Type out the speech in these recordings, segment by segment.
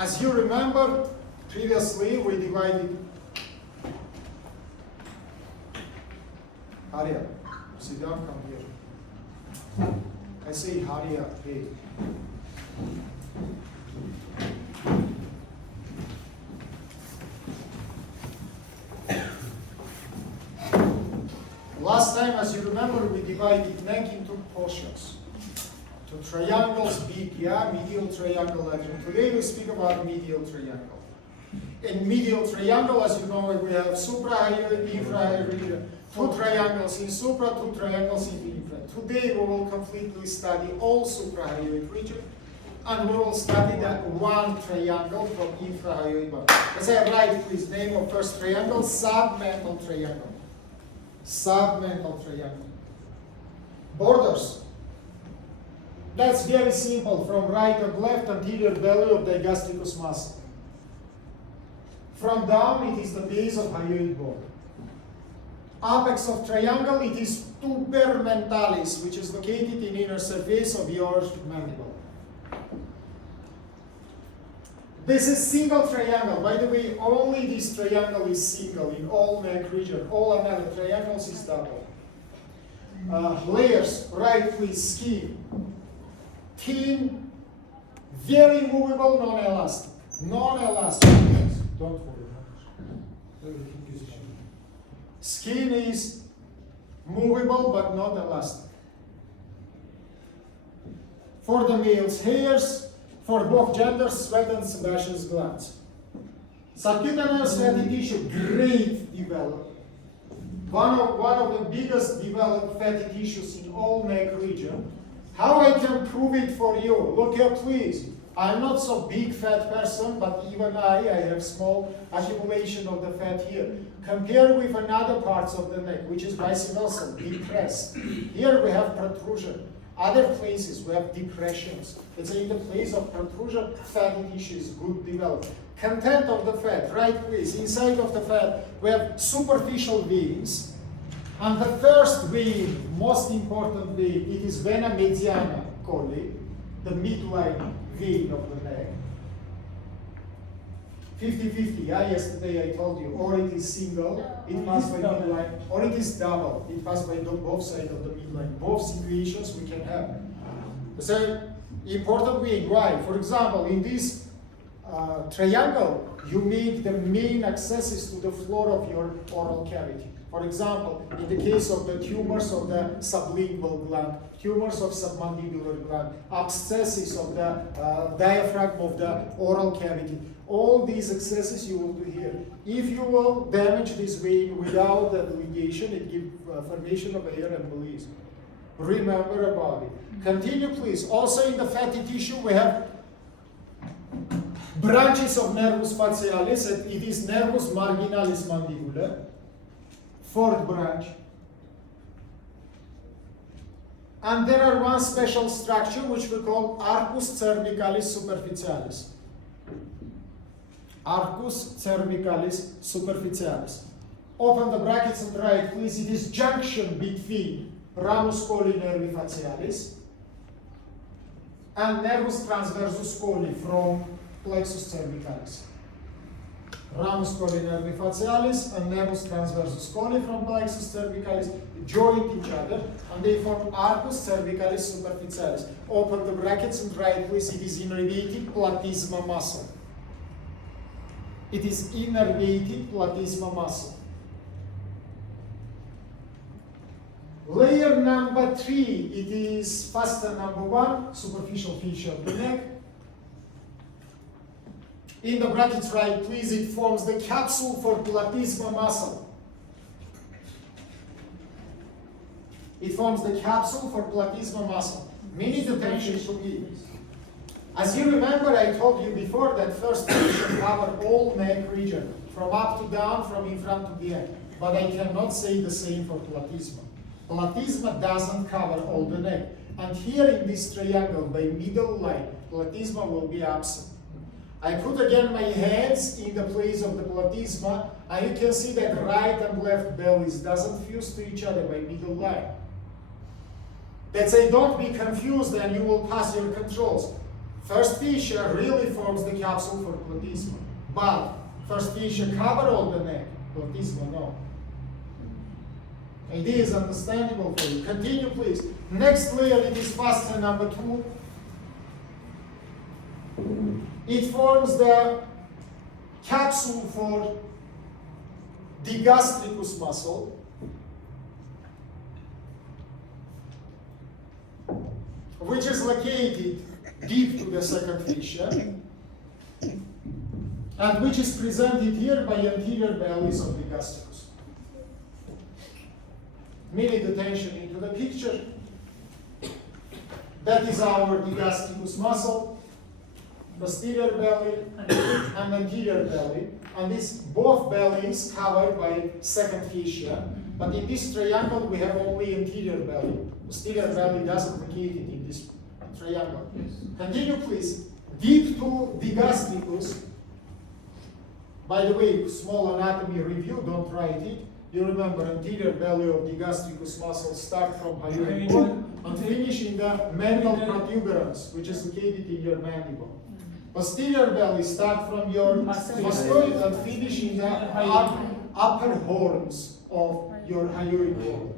As you remember, previously we divided. Hurry up. Sit down, come here. I say hurry up, hey. Last time, as you remember, we divided neck into portions. To triangles, big, yeah, medial triangle, and today we speak about medial triangle. In medial triangle, as you know, we have suprahyoid, infrahyoid region. 2 triangles in supra, 2 triangles in infra. Today we will completely study all suprahyoid region, and we will study that 1 triangle from infrahyoid one. Let's say write please name of first triangle, submental triangle. Submental triangle. Borders. That's very simple, from right and left, anterior belly of digastricus muscle. From down, it is the base of hyoid bone. Apex of triangle, it is tuber mentalis, which is located in inner surface of your mandible. This is single triangle. By the way, only this triangle is single in all neck region. All another triangles is double. Layers, right please, skin. Thin, very movable, non-elastic. Non-elastic. Don't worry. Skin is movable but not elastic. For the males, hairs. For both genders, sweat and sebaceous glands. Subcutaneous fatty tissue, great development. One of the biggest developed fatty tissues in all neck region. How I can prove it for you? Look here, please. I'm not so big fat person, but even I have small accumulation of the fat here. Compare with another parts of the neck, which is vice versa, depressed. Here we have protrusion. Other places we have depressions. Let's say in the place of protrusion, fatty tissue is good developed. Content of the fat, right please. Inside of the fat, we have superficial veins. And the first vein, most important vein, it is vena mediana colli, the midline vein of the neck. 50-50, yeah, yesterday I told you, or it is single, it passes by midline, or it is double, it passes by both sides of the midline. Both situations we can have. So, important vein, why? For example, in this triangle, you make the main accesses to the floor of your oral cavity. For example, in the case of the tumors of the sublingual gland, tumors of submandibular gland, abscesses of the diaphragm of the oral cavity, all these accesses you will do here. If you will damage this vein without the ligation, it gives formation of hair embolism. Remember about it. Continue, please. Also in the fatty tissue, we have branches of nervus facialis, and it is nervus marginalis mandibular. 4th branch. And there are one special structure which we call arcus cervicalis superficialis. Arcus cervicalis superficialis. Open the brackets and write, please. It is junction between ramus colli nervi facialis and nervus transversus colli from plexus cervicalis. Ramus colli nervi facialis and nervus transversus colli from plexus cervicalis join each other and they form arcus cervicalis superficialis. Open the brackets and write, please. It is innervated platysma muscle. It is innervated platysma muscle. Layer number 3, it is fascia number 1, superficial feature of the neck. In the brackets write, please, it forms the capsule for platysma muscle. It forms the capsule for platysma muscle. Minute attention to me. As you remember, I told you before that first position cover all neck region, from up to down, from in front to the end. But I cannot say the same for platysma. Platysma doesn't cover all the neck. And here in this triangle, by middle line, platysma will be absent. I put again my hands in the place of the platysma, and you can see that right and left bellies doesn't fuse to each other by middle line. Let's say don't be confused and you will pass your controls. First fascia really forms the capsule for platysma, but first fascia cover all the neck, platysma no. Idea is understandable for you. Continue, please. Next layer, it is faster, number 2. It forms the capsule for the gastricus muscle, which is located deep to the second fascia, and which is presented here by anterior bellies of the gastricus. Immediate attention into the picture. That is our digastricus muscle, posterior belly and anterior belly, and this both bellies covered by second fascia. But in this triangle we have only anterior belly. Posterior belly doesn't locate it in this triangle. Yes. Continue, please. Deep to digastricus. By the way, small anatomy review, don't write it. You remember anterior belly of the gastricus muscle start from hyoid bone and finish in the mandible protuberance, which is located in your mandible. Posterior belly start from your mastoid and finish in the upper horns of your hyoid bone.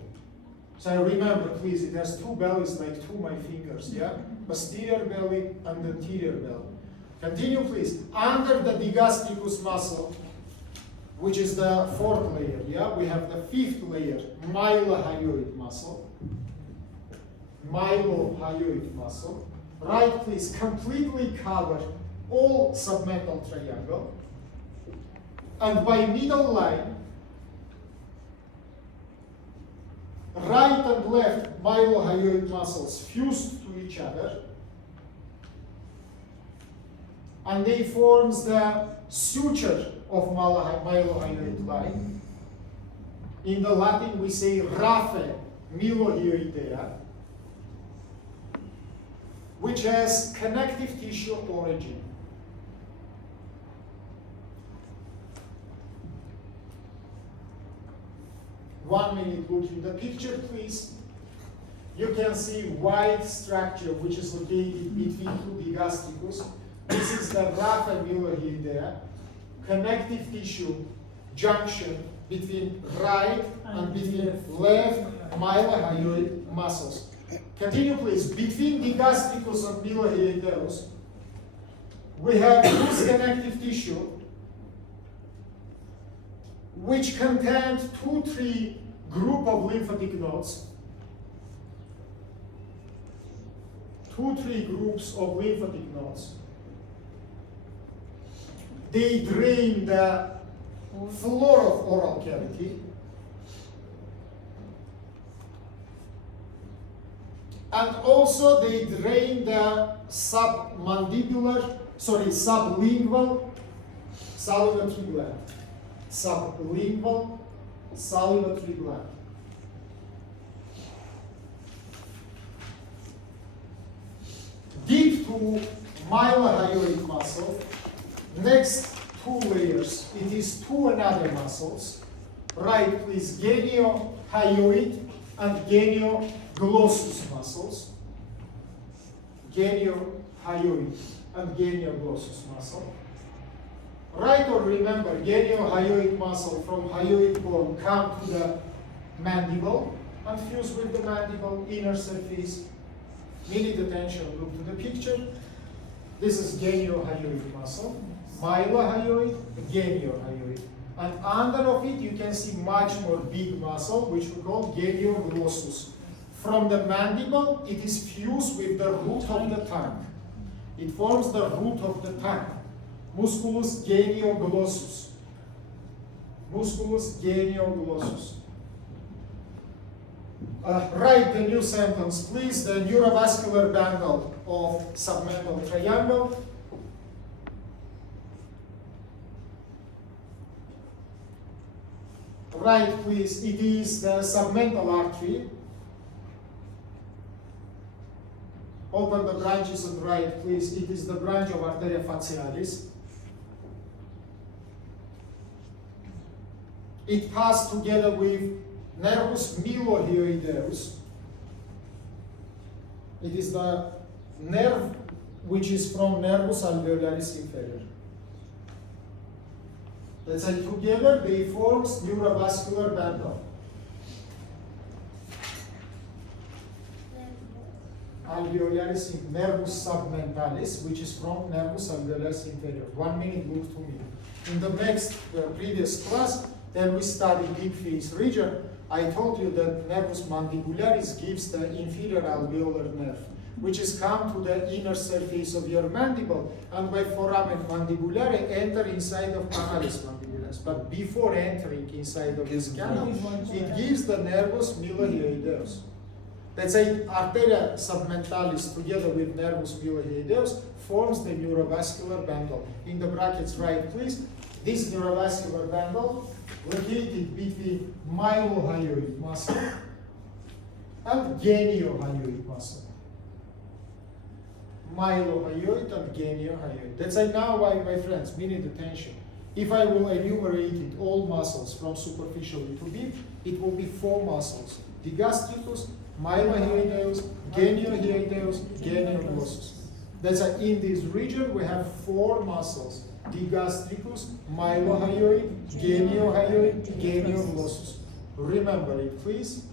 So remember, please, it has two bellies like two my fingers, yeah? Posterior belly and anterior belly. Continue, please. Under the digastricus muscle, which is the fourth layer, yeah? We have the fifth layer, mylohyoid muscle. Mylohyoid muscle. Right, please, completely cover all submental triangle. And by middle line, right and left mylohyoid muscles fuse to each other. And they forms the suture of mylohyoid line. In the Latin we say raphe mylohyoidea, which has connective tissue origin. One minute, look in the picture, please. You can see white structure which is located between two digastricus. This is the raphe mylohyoidea, connective tissue junction between right and between left mylohyoid muscles. Continue, please. Between digastricus and mylohyoideus, we have loose connective tissue which contains 2-3 group of lymphatic nodes. 2-3 groups of lymphatic nodes. They drain the floor of oral cavity. And also they drain the sublingual salivatory gland. Sublingual salivatory gland. Deep to mylohyoid muscle. Next 2 layers, it is 2 another muscles. Right, please, geniohyoid and genioglossus muscles. Geniohyoid and genioglossus muscle. Right, or remember, geniohyoid muscle from hyoid bone come to the mandible and fuse with the mandible inner surface. Immediate attention, look to the picture. This is geniohyoid muscle. Mylohyoid, geniohyoid. And under of it, you can see much more big muscle, which we call genioglossus. From the mandible, it is fused with the root of the tongue. It forms the root of the tongue. Musculus genioglossus. Musculus genioglossus. Write the new sentence, please. The neurovascular bundle of submental triangle. Right, please. It is the submental artery. Open the branches and write, please. It is the branch of arteria facialis. It passed together with nervus mylohyoideus. It is the nerve which is from nervus alveolaris inferior. Let's say together they form neurovascular bundle. Alveolaris nervus submentalis, which is from nervus alveolaris inferior. 1 minute, look to me. In the next previous class, then we studied deep face region. I told you that nervus mandibularis gives the inferior alveolar nerve, which is come to the inner surface of your mandible, and by foramen mandibulare enter inside of canalis mandibularis. But before entering inside of this canal, it gives the nervus mylohyoideus. Let's say arteria submentalis together with nervus mylohyoideus forms the neurovascular bundle. In the brackets, write please, this neurovascular bundle located between mylohyoid muscle and geniohyoid muscle. Mylohyoid and geniohyoid. That's why now, my friends, minute attention. If I will enumerate it, all muscles from superficially to deep, it will be 4 muscles. Digastricus, mylohyoideus, geniohyoideus, genioglossus. That's why in this region we have 4 muscles. Digastricus, mylohyoid, geniohyoid, genioglossus. Remember it, please.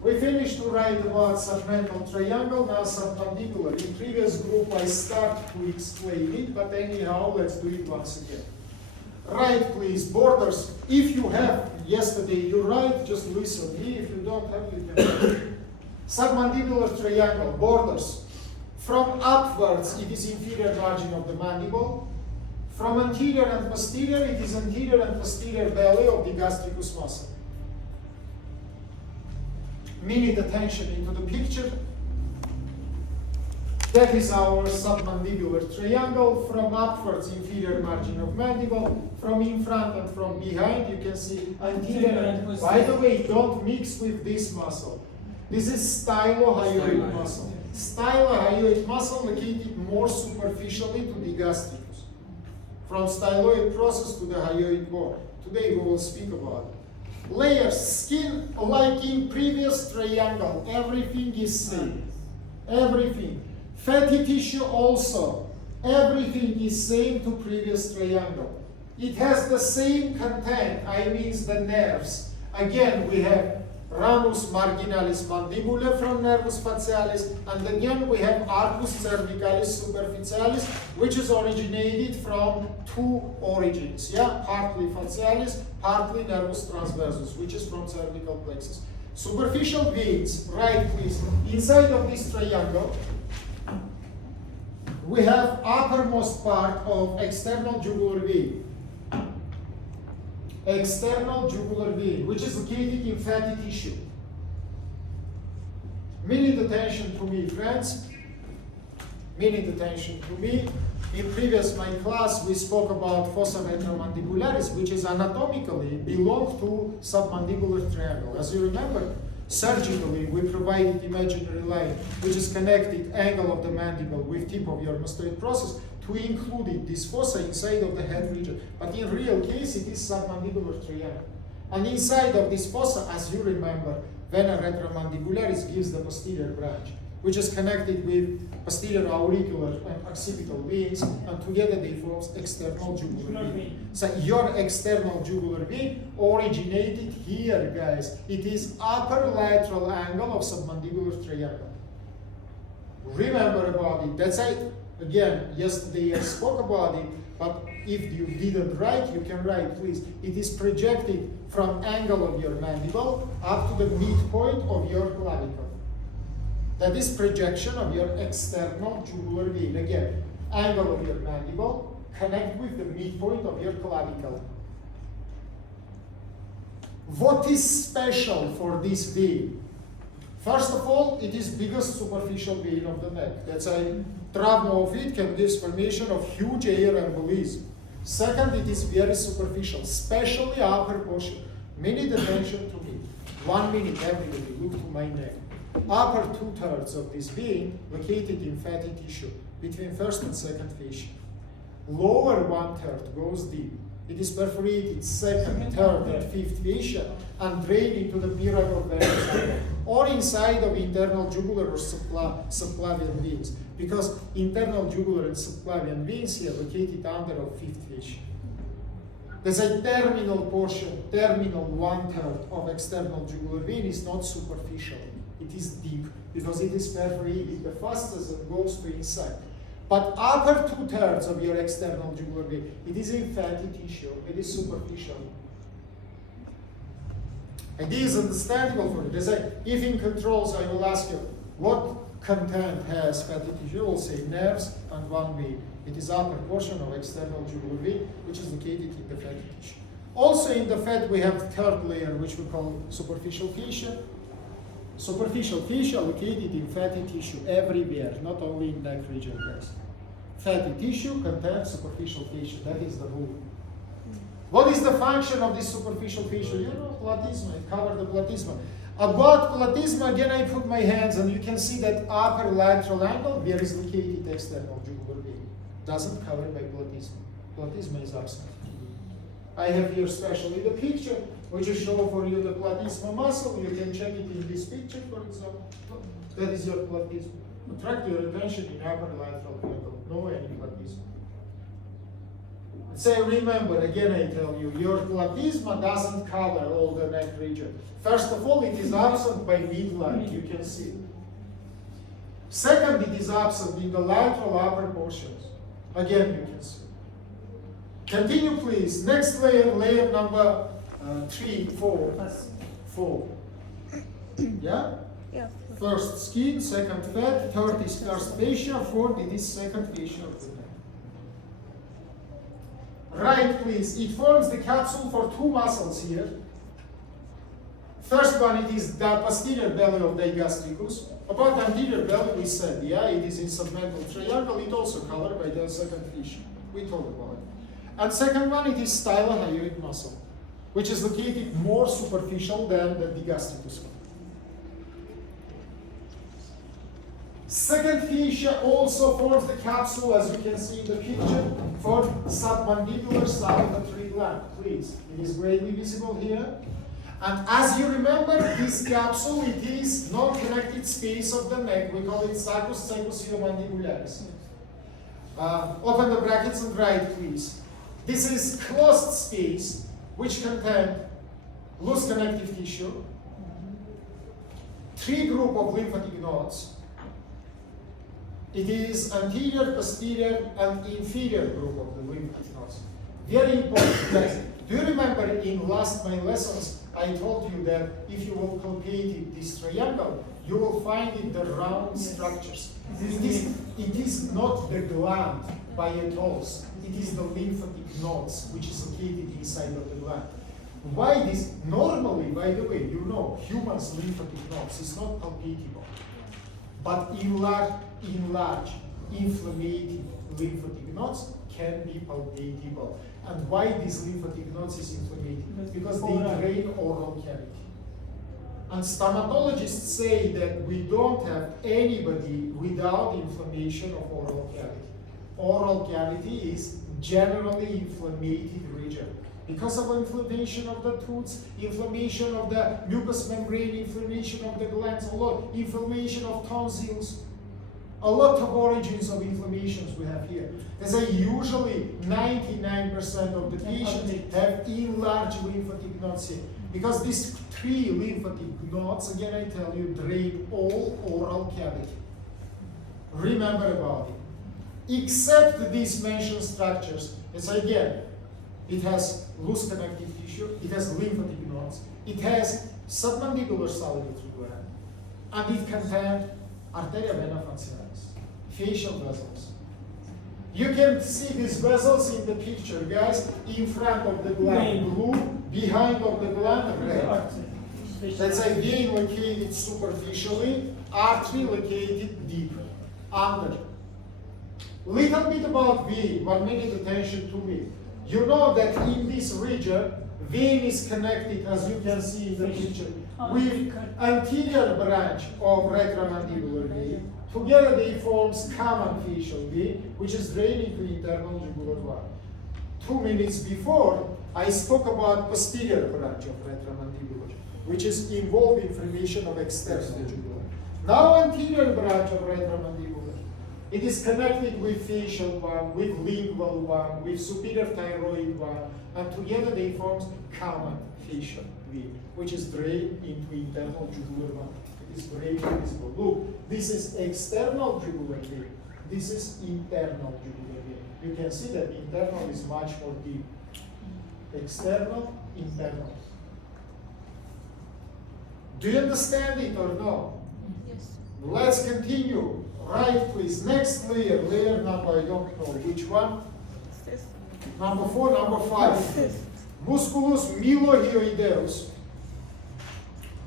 We finished to write about submental triangle, now submandibular. In previous group I started to explain it, but anyhow, let's do it once again. Write please, borders. If you have, yesterday you write, just listen to me. If you don't have, you can write. Submandibular triangle, borders. From upwards, it is inferior margin of the mandible. From anterior and posterior, it is anterior and posterior belly of the gastricus muscle. Minute attention into the picture. That is our submandibular triangle. From upwards, inferior margin of mandible. From in front and from behind, you can see anterior. By the way, don't mix with this muscle. This is stylohyoid muscle. Stylohyoid muscle located more superficially to the gastricus. From styloid process to the hyoid bone. Today we will speak about it. Layers, skin, like in previous triangle, everything is same. Everything. Fatty tissue also, everything is same to previous triangle. It has the same content, I mean the nerves. Again, we have ramus marginalis mandibular from nervus facialis, and again we have arcus cervicalis superficialis, which is originated from 2 origins, yeah, partly facialis, partly nervus transversus, which is from cervical plexus. Superficial veins, right please, inside of this triangle, we have uppermost part of external jugular vein. External jugular vein, which is located in fatty tissue. Minute attention to me, friends. Minute attention to me. In previous my class, we spoke about fossa retromandibularis, which is anatomically belong to submandibular triangle. As you remember, surgically, we provided imaginary line, which is connected angle of the mandible with tip of your mastoid process to include this fossa inside of the head region. But in real case, it is submandibular triangle. And inside of this fossa, as you remember, vena retromandibularis gives the posterior branch, which is connected with posterior auricular and occipital veins, and together they form external jugular vein. So your external jugular vein originated here, guys. It is upper lateral angle of submandibular triangle. Remember about it. That's it. Again, yesterday I spoke about it, but if you didn't write, you can write, please. It is projected from angle of your mandible up to the midpoint of your clavicle. That is projection of your external jugular vein. Again, angle of your mandible, connect with the midpoint of your clavicle. What is special for this vein? First of all, it is biggest superficial vein of the neck. That's a trauma of it can give formation of huge air embolism. Second, it is very superficial, especially upper portion. Minute attention to me. 1 minute, everybody, look to my neck. Upper 2/3 of this vein located in fatty tissue between first and second fascia. Lower 1/3 goes deep. It is perforated second, third, and fifth fascia and drained into the pyramid of venous or inside of internal jugular or subclavian veins. because internal jugular and subclavian veins here located under of fifth fascia. There's a terminal portion, terminal 1/3 of external jugular vein is not superficial. It is deep because it is perforated the fastest and goes to inside. But upper 2/3 of your external jugular vein, it is in fatty tissue, it is superficial. And this is understandable for you. If in controls I will ask you, what content has fatty tissue? I will say nerves and one vein. It is upper portion of external jugular vein, which is located in the fatty tissue. Also in the fat we have third layer, which we call superficial fascia. Superficial fascia located in fatty tissue everywhere, not only in neck region, guys. Fatty tissue contains superficial fascia. That is the rule. What is the function of this superficial fascia? You know, platysma. It covers the platysma. About platysma, again, I put my hands, and you can see that upper lateral angle where is located external jugular vein. Doesn't cover by platysma. Platysma is absent. I have here especially the picture, which is show for you the platysma muscle. You can check it in this picture, for example. That is your platysma. Attract your attention in upper lateral angle. No any platysma. Say, remember, again I tell you, your platysma doesn't cover all the neck region. First of all, it is absent by midline, you can see. Second, it is absent in the lateral upper portions. Again, you can see. Continue, please. Next layer, layer number 3, 4. 4. Yeah? Yeah. First skin, second fat, third is first fascia, fourth it is second fascia of the neck. Right, please. It forms the capsule for two muscles here. First one, it is the posterior belly of digastricus. About anterior belly, we said, yeah, it is in submental triangle. It also covered by the second fascia. We talked about it. And second one, it is stylohyoid muscle, which is located more superficial than the digastricus one. Second fascia also forms the capsule, as you can see in the picture, for submandibular salivatory gland. Please, it is greatly visible here. And as you remember, this capsule, it is non-connected space of the neck. We call it sulcus mandibularis. Open the brackets and write, please. This is closed space, which contains loose connective tissue, three group of lymphatic nodes. It is anterior, posterior, and inferior group of the lymphatic nodes. Very important, guys. Do you remember in my lessons, I told you that if you will palpate this triangle, you will find in the round structures. It is not the gland by at all. It is the lymphatic nodes, which is located inside of the gland. Why this? Normally, by the way, you know, humans' lymphatic nodes is not palpatable. But enlarged, inflamed lymphatic nodes can be palpatable. And why these lymphatic nodes is inflamed? Because they drain oral cavity. And stomatologists say that we don't have anybody without inflammation of oral cavity. Oral cavity is generally inflamed region. Because of inflammation of the tooth, inflammation of the mucous membrane, inflammation of the glands, a lot, inflammation of tonsils, a lot of origins of inflammations we have here. As I usually 99% of the patients have enlarged lymphatic nodes here. Because these three lymphatic nodes, again I tell you, drain all oral cavity. Remember about it. Except these mentioned structures, as again, it has loose connective tissue, it has lymphatic nodes, it has submandibular salivatory gland, and it contains arteria vena facialis, facial vessels. You can see these vessels in the picture, guys, in front of the gland, blue, behind of the gland, red. That's a vein located superficially, artery located deep, under. Little bit about vein, 1 minute attention to me. You know that in this region, vein is connected, as you can see in the picture, with anterior branch of retromandibular vein. Together they form common facial vein, which is draining to internal jugular vein. 2 minutes before, I spoke about posterior branch of retromandibular, which is involved in formation of external jugular. Now anterior branch of retromandibular. It is connected with facial one, with lingual one, with superior thyroid one, and together they form common facial vein, which is drained into internal jugular vein. It is very visible. Look, this is external jugular vein. This is internal jugular vein. You can see that internal is much more deep. External, internal. Do you understand it or no? Yes. Let's continue. Right, please. Next layer. Layer number, I don't know which one. Number 4, number 5. Musculus mylohyoideus.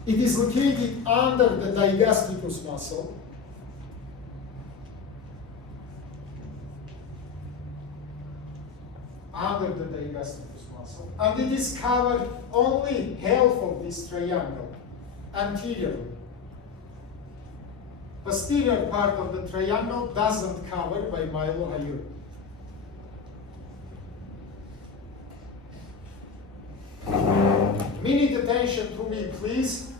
It is located under the digastricus muscle. Under the digastricus muscle. And it is covered only half of this triangle, anteriorly. Posterior part of the triangle doesn't cover by mylohyoid. Minute attention to me, please.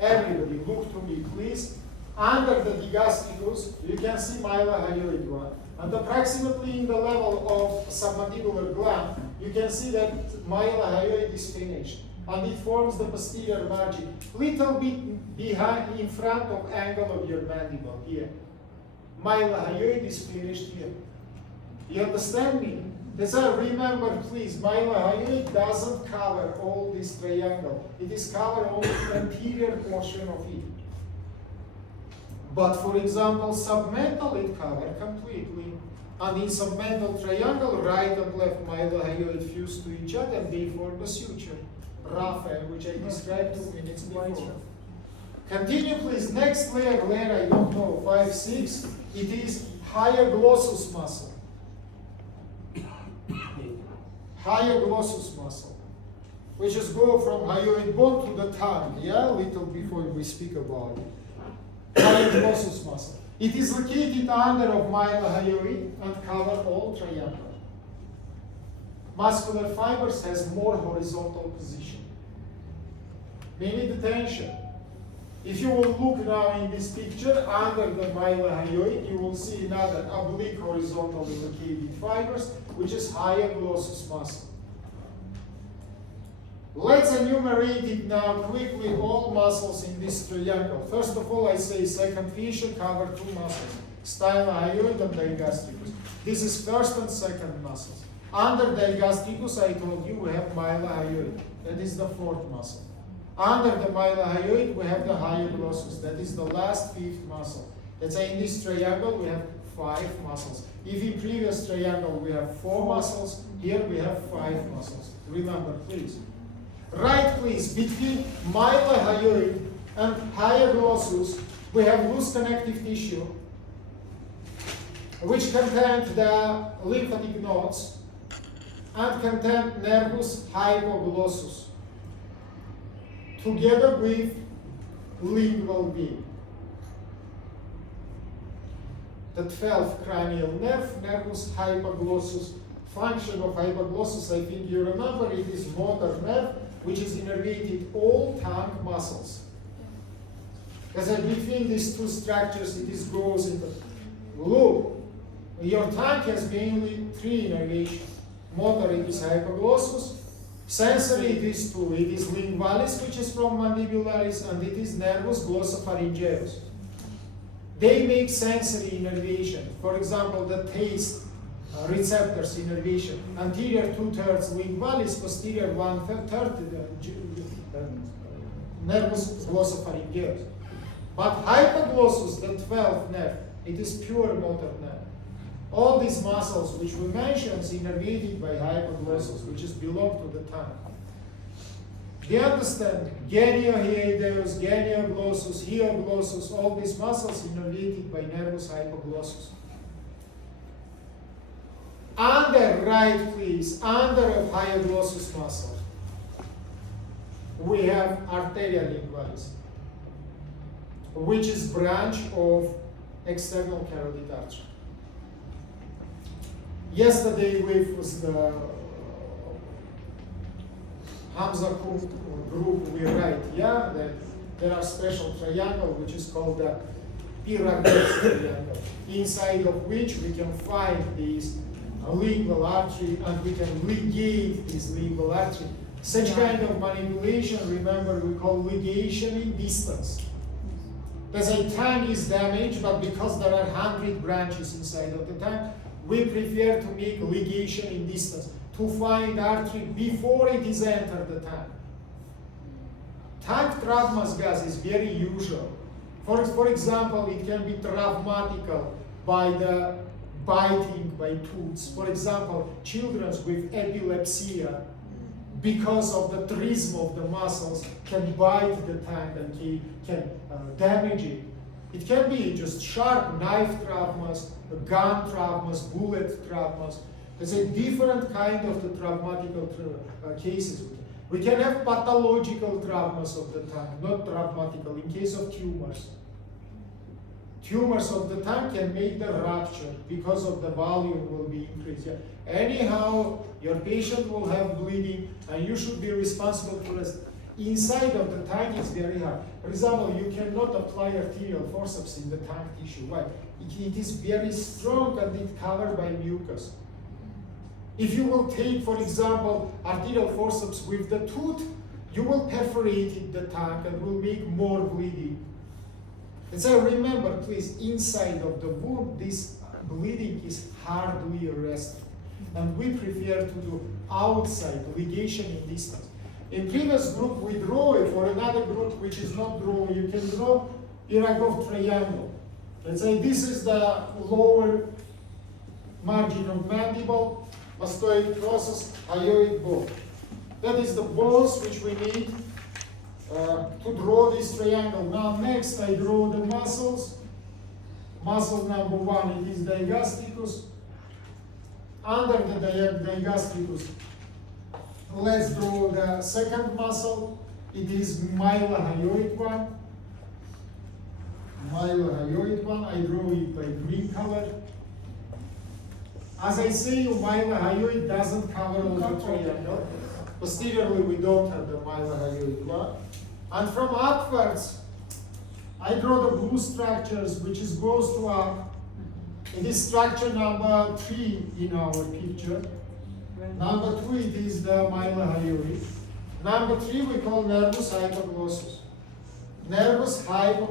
Everybody, look to me, please. Under the digastricus, you can see mylohyoid one. And approximately in the level of submandibular gland, you can see that mylohyoid is finished. And it forms the posterior margin, little bit behind, in front of angle of your mandible, here. Mylohyoid is finished here. You understand me? That's why remember, please, mylohyoid doesn't cover all this triangle. It is covered only the anterior portion of it. But for example, submental it covered completely. And in submental triangle, right and left mylohyoid fuse to each other and they form the suture. Raphael, which I described 2 minutes before. Continue, please. Next layer, I don't know, 5, 6. It is hyoglossus muscle. Hyoglossus muscle, which is go from hyoid bone to the tongue. Yeah, a little before we speak about it. Hyoglossus muscle. It is located under of mylohyoid and cover all triangle. Muscular fibers has more horizontal position. Minute attention. If you will look now in this picture, under the mylohyoid, you will see another oblique horizontally located fibers, which is hyoglossus muscle. Let's enumerate it now quickly, all muscles in this triangle. First of all, I say second fascia cover 2 muscles, stylohyoid and digastricus. This is first and second muscles. Under digastricus, I told you, we have mylohyoid. That is the 4th muscle. Under the mylohyoid, we have the hyoglossus. That is the last 5th muscle. Let's say in this triangle, we have 5 muscles. If in previous triangle, we have 4 muscles, here we have 5 muscles. Remember, please. Right, please, between mylohyoid and hyoglossus, we have loose connective tissue, which contains the lymphatic nodes and contain nervus hypoglossus, together with lingual vein. The 12th cranial nerve, nervus hypoglossus. Function of hypoglossus, I think you remember, it is motor nerve, which is innervated all tongue muscles. Because between these 2 structures, it is goes in the loop. Your tongue has mainly 3 innervation. Motor, it is hypoglossus. Sensory, it is 2. It is lingualis, which is from mandibularis, and it is nervus glossopharyngeus. They make sensory innervation. For example, the taste receptors innervation. Anterior 2/3 lingualis, posterior 1/3 nervus glossopharyngeus. But hypoglossus, the 12th nerve, it is pure motor nerve. All these muscles which we mentioned is innervated by hypoglossus, which is belong to the tongue. Do you understand? Geniohyoideus, genioglossus, hyoglossus, all these muscles innervated by nervus hypoglossus. Under, right please, under of hyoglossus muscle, we have arteria lingualis, which is branch of external carotid artery. Yesterday with the Hamza group we write, yeah, that there are special triangle which is called the pyramidal triangle, inside of which we can find this lingual artery and we can ligate this lingual artery. Such kind of manipulation, remember, we call ligation in distance. The tongue is damaged, but because there are 100 branches inside of the tongue, we prefer to make ligation in distance, to find artery before it is entered the tongue. Tongue traumas, guys, is very usual. For example, it can be traumatical by the biting by tooths. For example, children with epilepsy, because of the trism of the muscles, can bite the tongue and can damage it. It can be just sharp knife traumas, gun traumas, bullet traumas. There's a different kind of the traumatical cases. We can have pathological traumas of the tongue, not traumatical, in case of tumors. Tumors of the tongue can make the rupture because of the volume will be increased. Yeah. Anyhow, your patient will have bleeding and you should be responsible for this. Inside of the tongue is very hard. For example, you cannot apply arterial forceps in the tongue tissue. Why? It is very strong and it's covered by mucus. If you will take, for example, arterial forceps with the tooth, you will perforate the tongue and will make more bleeding. And so remember, please, inside of the wound, this bleeding is hardly arrested. And we prefer to do outside ligation in distance. In previous group, we draw it. For another group which is not drawn, you can draw Iragov triangle. Let's say this is the lower margin of mandible, mastoid process, hyoid bone. That is the bones which we need to draw this triangle. Now next I draw the muscles. Muscle number 1, it is digastricus. Under the digastricus, let's draw the second muscle. It is mylohyoid one. Mylohyoid one, I draw it by green color. As I say, mylohyoid doesn't cover all the triangle. Posteriorly, we don't have the mylohyoid one. And from upwards, I draw the blue structures, which is goes to up. It is structure number 3 in our picture. Number 2, it is the mylohyoid. Number 3, we call nervus hypoglossus. Nervus hypoglossus.